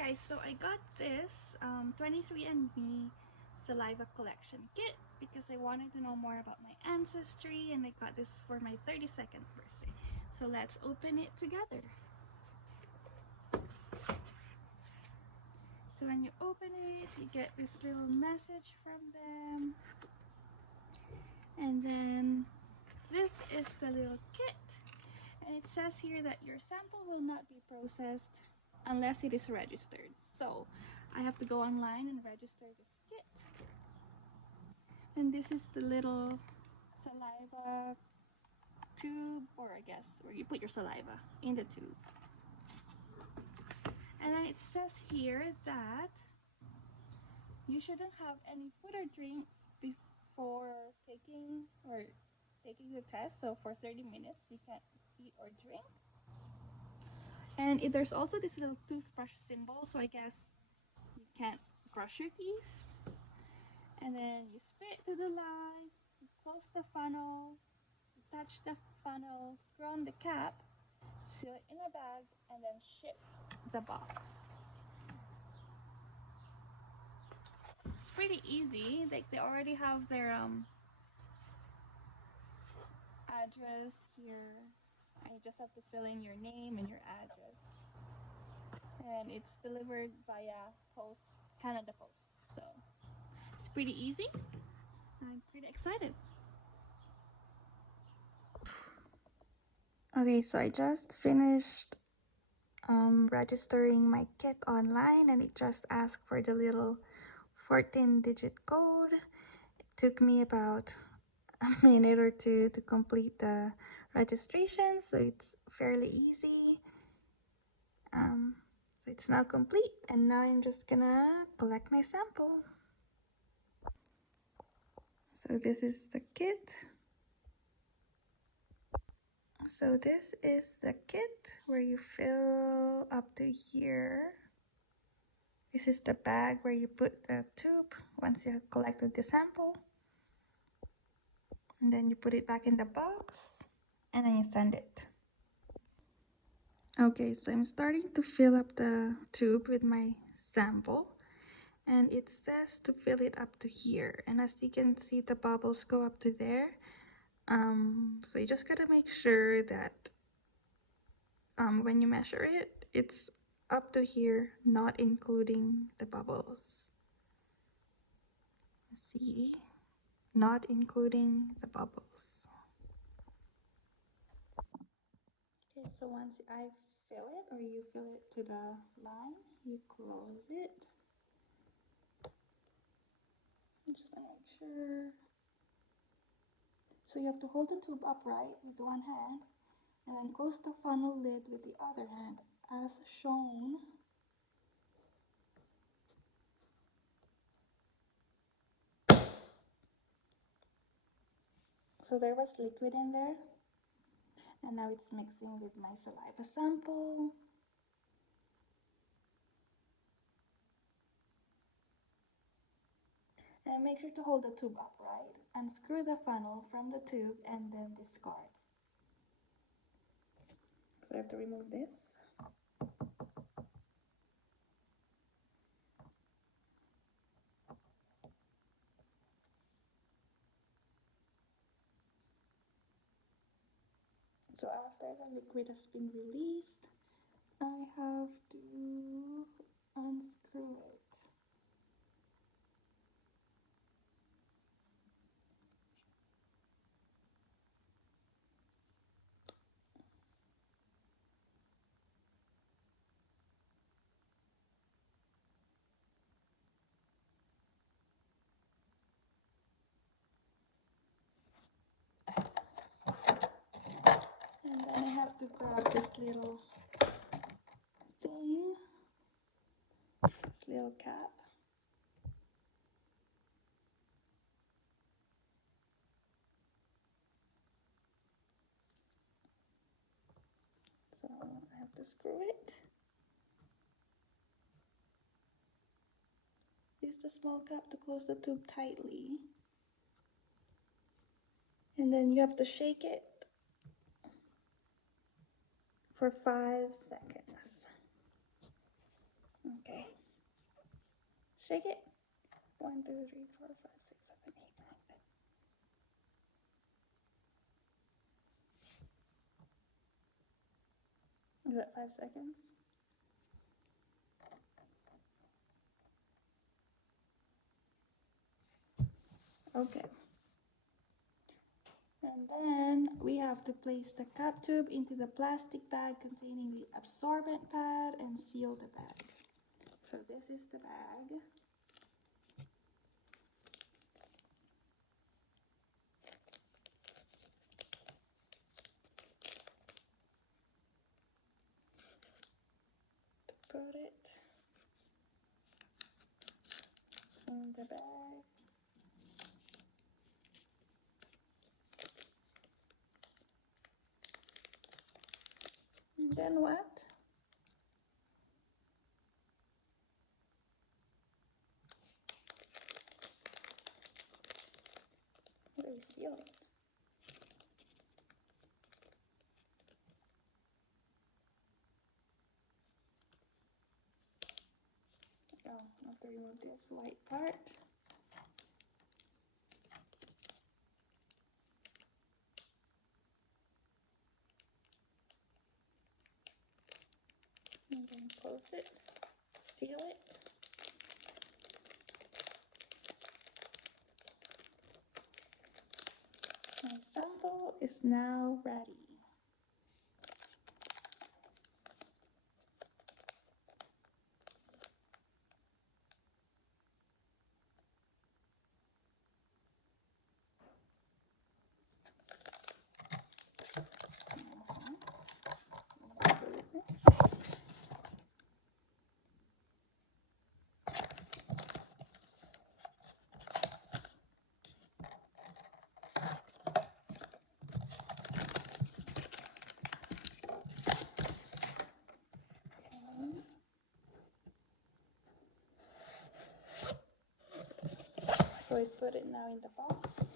guys, so I got this 23andMe saliva collection kit because I wanted to know more about my ancestry, and I got this for my 32nd birthday. So let's open it together. So when you open it, you get this little message from them, and then this is the little kit, and it says here that your sample will not be processed unless it is registered. So I have to go online and register this kit. And this is the little saliva tube, or I guess where you put your saliva in the tube. And then it says here that you shouldn't have any food or drinks before taking the test. So for 30 minutes you can't eat or drink. And there's also this little toothbrush symbol, so I guess you can't brush your teeth. And then you spit to the line, you close the funnel, attach the funnel, screw on the cap, seal it in a bag, and then ship the box. It's pretty easy. Like, they already have their address here. You just have to fill in your name and your address. And it's delivered via Post, Canada Post. So it's pretty easy. I'm pretty excited. Okay, so I just finished registering my kit online, and it just asked for the little 14-digit code. It took me about a minute or two to complete the registration, so it's fairly easy. So it's now complete, and now I'm just gonna collect my sample. So this is the kit. So this is the kit where you fill up to here. This is the bag where you put the tube once you have collected the sample. And then you put it back in the box, and then you send it. Okay, so I'm starting to fill up the tube with my sample, and it says to fill it up to here. And as you can see, the bubbles go up to there. So you just gotta make sure that when you measure it, it's up to here, not including the bubbles. See, not including the bubbles. Okay, so once I fill it, or you fill it to the line, you close it. I just want to make sure. So you have to hold the tube upright with one hand, and then close the funnel lid with the other hand, as shown. So there was liquid in there, and now it's mixing with my saliva sample. And make sure to hold the tube upright, unscrew the funnel from the tube, and then discard. So I have to remove this. So after the liquid has been released, I have to unscrew it. And then I have to grab this little thing, this little cap. So I have to screw it. Use the small cap to close the tube tightly. And then you have to shake it for 5 seconds. Okay. Shake it. 1, 2, 3, 4, 5, 6, 7, 8, 9. Is that 5 seconds? Okay. And then we have to place the cap tube into the plastic bag containing the absorbent pad and seal the bag. So this is the bag. Put it in the bag. And then what? We seal it. Oh, I have to remove this white part. And then close it, seal it. My sample is now ready. So I put it now in the box.